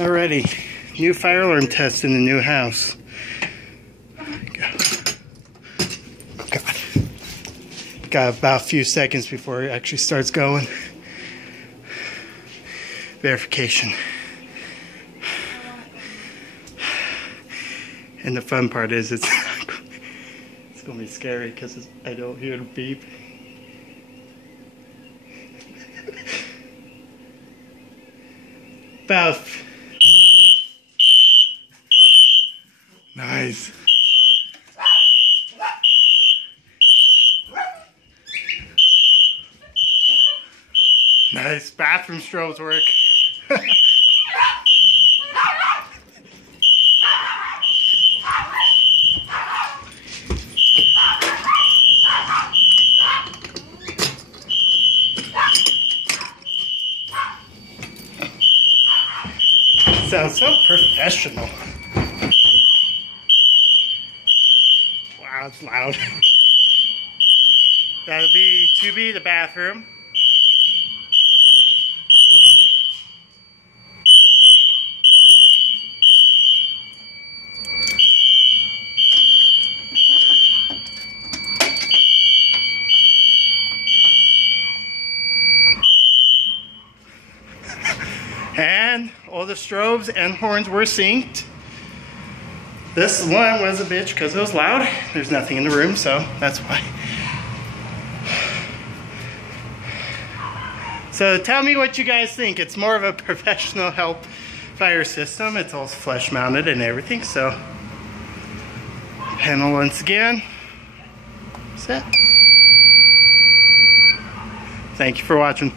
Alrighty, new fire alarm test in the new house. God. Got about a few seconds before it actually starts going. Verification. And the fun part is it's gonna be scary because I don't hear the beep. About nice. Nice. Bathroom strobes work. Sounds so professional. Wow, it's loud. That'll be 2B, the bathroom. And all the strobes and horns were synced. This one was a bitch because it was loud. There's nothing in the room, so that's why. So tell me what you guys think. It's more of a professional help fire system. It's all flush mounted and everything, so. Panel once again. Set. Thank you for watching.